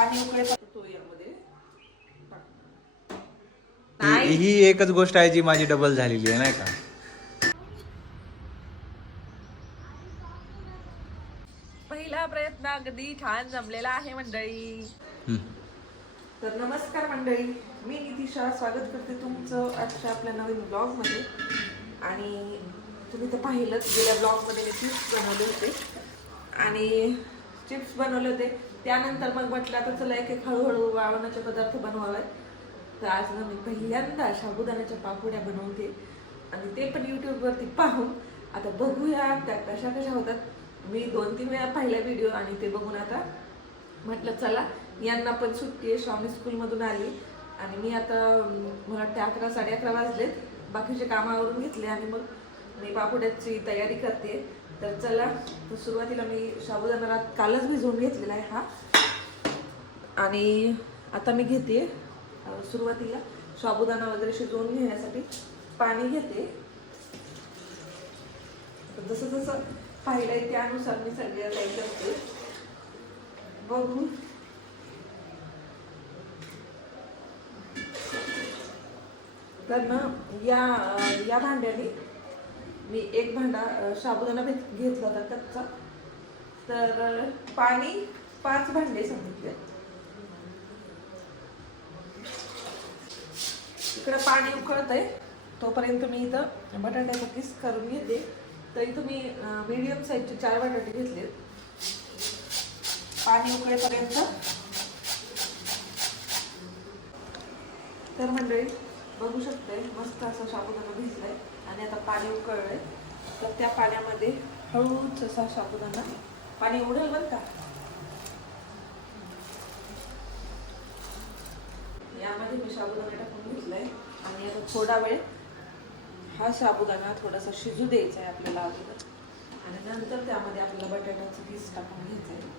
पाणी उकळे तो यामध्ये. टाक. ही ही एकच गोष्ट आहे जी माझी डबल झालेली आहे नाही का? पहिला प्रयत्न अगदी छान जमलेला आहे मंडळी. तर नमस्कार मंडळी. मी नितिशा. स्वागत करते तुमचं आजच्या आपल्या नवीन ब्लॉगमध्ये आणि तुम्ही तर पाहिलंच गेल्या ब्लॉगमध्ये मी चिप्स बनवले होते. आणि चिप्स बनवले होते. त्यानंतर मग म्हटलं आता चला एक एक हळूहळू वाळवण्याचे पदार्थ बनवावे. तर आज ना मी पहिल्यांदा साबुदाण्याच्या पापड्या बनवते. आणि ते पण यूट्यूबवरती पाहून आता बघूया त्या कशा कशा होतात. मी दोन तीन वेळा पाहिला व्हिडिओ आणि ते बघून आता म्हटलं चला यांना पण सुट्टी आहे स्वामी स्कूलमधून आली. आणि मी आता मला वाटते अकरा साडे अकरा वाजलेत. बाकीचे कामावरून घेतले आणि मग मी पापुड्याची तयारी करते. तर चला तर सुरुवातीला मी साबुदाणा रात कालच भिजवून घेतलेला आहे हा. आणि आता मी घेते सुरुवातीला साबुदाणा वगैरे शिजवून घेण्यासाठी पाणी घेते. जसं जसं जसं पाहिलंय त्यानुसार मी सगळ्या काही करते. बघू. तर ना या या भांड्याने मी एक भांडा साबुदाणा भेट घेतला होता कच्चा. तर पाणी पाच भांडे सांगितले. इकडं पाणी उकळत आहे तोपर्यंत मी इथं बटाट्याचा किस करून घेते. तरी तुम्ही मीडियम साईजचे चार बटाटे घेतले पाणी उकळेपर्यंत. तर मंडळी बघू शकते मस्त असं साबुदाणा भिजलाय. आणि आता पाणी उकळलंय. तर त्या पाण्यामध्ये हळूच असा साबुदाणा. पाणी उडेल बरं का? यामध्ये मी साबुदाणा टाकून घेतलाय. आणि आता थोडा वेळ हा साबुदाणा थोडासा शिजू द्यायचा आहे आपल्याला अगोदर. आणि नंतर त्यामध्ये आपल्याला बटाट्याचं पीस टाकून घ्यायचं आहे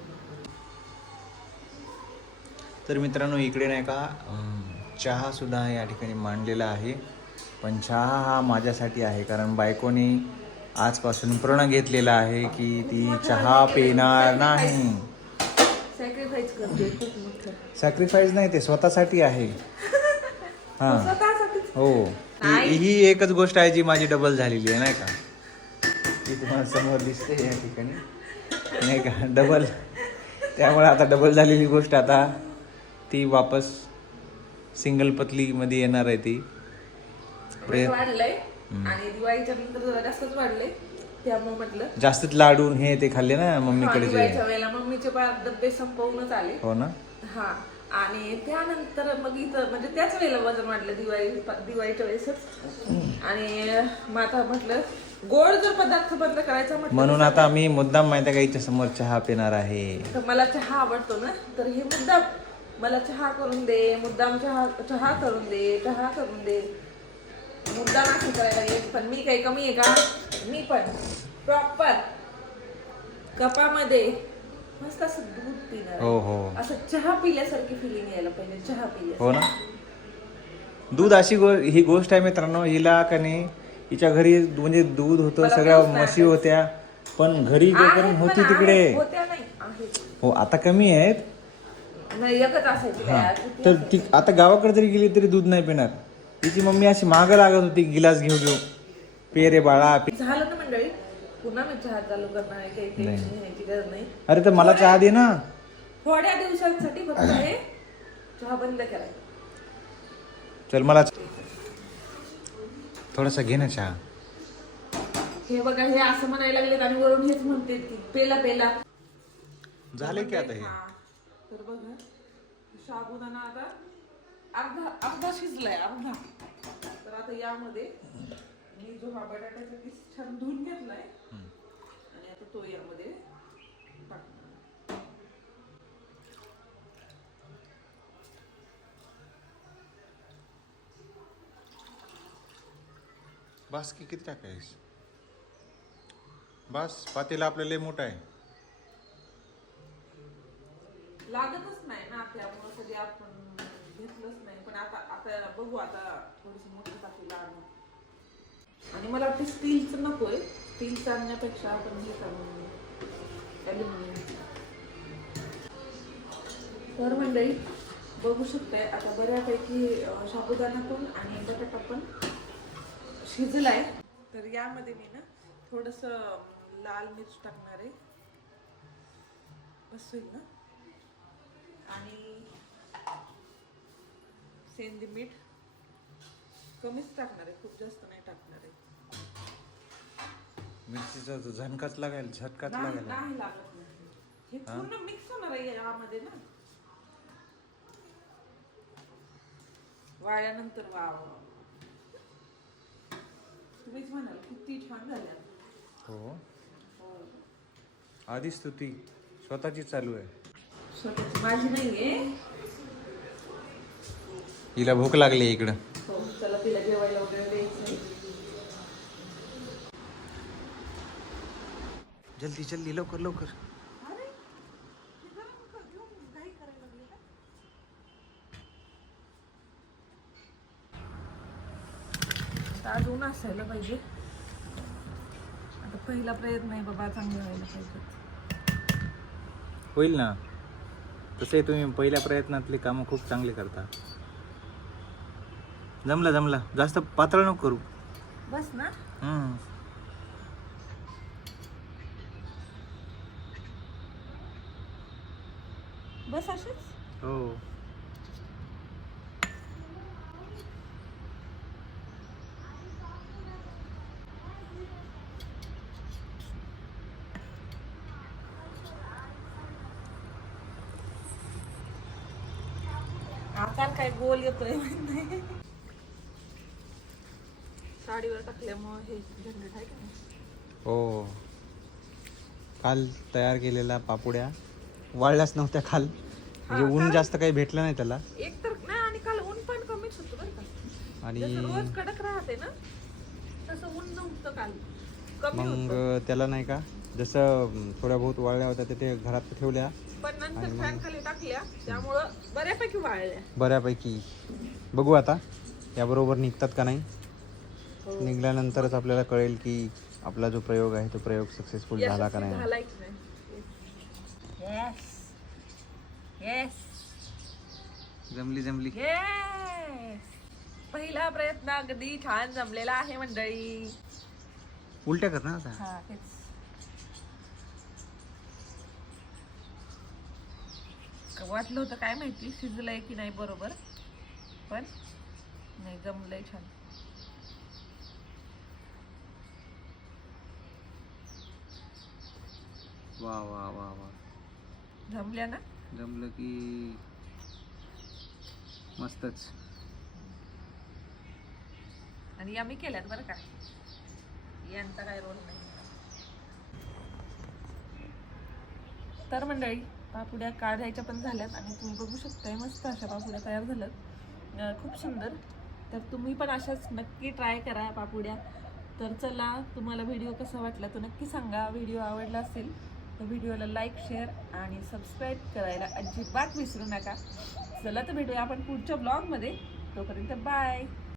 तर मित्रांनो इकडे नाही का चहासुद्धा चहा सुद्धा या ठिकाणी मांडलेला आहे. पण चहा हा माझ्यासाठी आहे कारण बायकोने आजपासून प्रण घेतलेला आहे की ती चहा पिणार नाही. सॅक्रिफाईस नाही ते स्वतःसाठी आहे. हां. हो. ही ही एकच गोष्ट आहे जी माझी डबल झालेली आहे नाही का? ती तुम्हाला समोर दिसते या ठिकाणी. नाही का? डबल त्यामुळे आता डबल झालेली गोष्ट आता ती वापस सिंगल पतलीमध्ये येणार आहे ती. वाढलंय. आणि दिवाळीच्या नंतर जरा जास्तच वाढलंय. त्यामुळे म्हटलं. जास्तीत लाडून हे ते खाल्ले ना हा, मम्मीकडे दिवाळीच्या वेळेला मम्मीचे बा डब्बे संपवूनच आले. हो ना. हा आणि त्यानंतर मग इथं म्हणजे त्याच वेळेला वजन वाढलं दिवाळी दिवाळीच्या वेळेसच आणि मग आता म्हटलं गोड जर पदार्थ बंद करायचा म्हटलं म्हणून आता मी मुद्दाम माहिती आहे का हिच्या समोर चहा पिणार आहे. तर मला चहा आवडतो ना तर हे मुद्दाम. मला चहा करून दे मुद्दाम चहा चहा करून दे चहा करून दे. मुद्दाम असं करायला येत पण मी काही कमी आहे का? मी पण. प्रॉपर कपामध्ये मस्त असं दूध पिणार. हो हो. असं चहा पिल्यासारखी फिलिंग यायला पाहिजे चहा पिल्या हो ना? दूध अशी गो ही गोष्ट आहे मित्रांनो हिला का नाही हिच्या घरी म्हणजे दूध होतं मला सगळ्या नाही म्हशी होत्या पण घरी जोपर्यंत होती तिकडे. होत्या नाही आहेत. हो आता कमी आहेत. नाही एकच असायची हा. तर ती आता गावाकडे जरी गेली तरी दूध नाही पिणार. तिची मम्मी अशी मागं लागत होती गिलास घेऊ घेऊ पे रे बाळा पे झालं ना मंडळी? पुन्हा मी चहा चालू करणार आहे काही टेन्शन घ्यायची गरज नाही. अरे तर मला चहा दे ना. थोड्या दिवसांसाठी फक्त हे चहा बंद चल मला थोडासा घे ना चहा. हे बघा हे असं म्हणायला लागलेत आणि वरून हेच म्हणते की पेला पेला. झाले की आता हे? हा. तर बघा साबुदाणा आता अर्धा अर्धा शिजलाय अर्धा. तर आता यामध्ये मी जो हा बटाट्याचा पीस छान धुवून घेतलाय आणि आता तो यामध्ये टाकणार. बस की किती टाकायस? बस पातेला आपल्याला लय मोठा आहे. लागतच नाही ना त्यामुळे कधी आपण घेतलंच नाही पण आता बघू आता थोडीशी मोठी पातेलं आणू आणि मला वाटतं स्टीलचं नकोय. स्टीलचं आणण्यापेक्षा आपण हे करू ॲल्युमिनियम तर मंडळी बघू शकताय आता बऱ्यापैकी अं, साबुदाणा पण आणि बटाटा पण शिजलाय. तर यामध्ये मी ना थोडस लाल मिरच टाकणार आहे. बस होईल ना? आणि सेंदी मीठ कमीच टाकणार आहे खूप जास्त नाही टाकणार आहे. मिरचीचा जो झणकाच लागायला झटकाच नाही लागायला. नाही लागत नाही हे पूर्ण मिक्स होणार आहे यामध्ये ना. वाळल्यानंतर वाव. तुम्हीच म्हणाल किती छान झाल्या. हो? हो. आधी स्तुती स्वतःची चालू आहे. स्वतःची माझी नाहीये. हिला भूक लागली इकडं. हो जल्दी जल्दी लवकर लवकर. आज ऊन असायला पाहिजे. आता पहिला प्रयत्न आहे बाबा चांगलं व्हायला पाहिजे. होईल ना. तसे तुम्ही पहिल्या प्रयत्नातली कामं खूप चांगली करता. जमला जमला. जास्त पातळ नको करू. बस ना. हम्म. बस असेच हो. आकार काय गोल येतोय माहीत नाही टाकल्यामुळे हे झंझट आहे का नाही? हो. काल तयार केलेल्या पापुड्या वाळल्याच नव्हत्या काल. म्हणजे ऊन जास्त काही भेटलं नाही त्याला. एक तर नाही आणि काल ऊन पण कमीच होतं बरं का. आणि जसं रोज कडक राहते ना तसं ऊन नव्हतं काल. कमी मग होतं. त्याला नाही का जसं अं, थोड्या बहुत वाळल्या होत्या ते- ते घरात ठेवल्या. पण नंतर फॅन खाली टाकल्या. त्यामुळं बऱ्यापैकी वाळल्या. बऱ्यापैकी. बघू आता याबरोबर निघतात का नाही. निघल्यानंतरच आपल्याला कळेल की आपला जो प्रयोग आहे तो प्रयोग सक्सेसफुल झाला का नाही. जमली जमली. येस पहिला प्रयत्न अगदी छान जमलेला आहे मंडळी. उलट्या कर ना आता. हा वाटलं होतं काय माहिती? शिजलंय की नाही बरोबर. पण नाही जमलंय छान. वा वा वा वा. जमल्या ना? जमलं की मस्तच. आणि आम्ही केल्यात बरं का? यांचा काय रोल नाही. तर मंडळी पापुड्या काढायच्या पण झाल्यात आणि तुम्ही बघू शकताय मस्त अशा पापुड्या तयार झाल्यात. खूप सुंदर. तर तुम्ही पण अशाच नक्की ट्राय करा पापुड्या. तर चला तुम्हाला व्हिडिओ कसा वाटला तो नक्की सांगा. व्हिडिओ आवडला असेल तर व्हिडिओला लाईक शेअर आणि सबस्क्राईब करायला अजिबात विसरू नका. चला तर भेटूया आपण पुढच्या ब्लॉगमध्ये. तोपर्यंत बाय.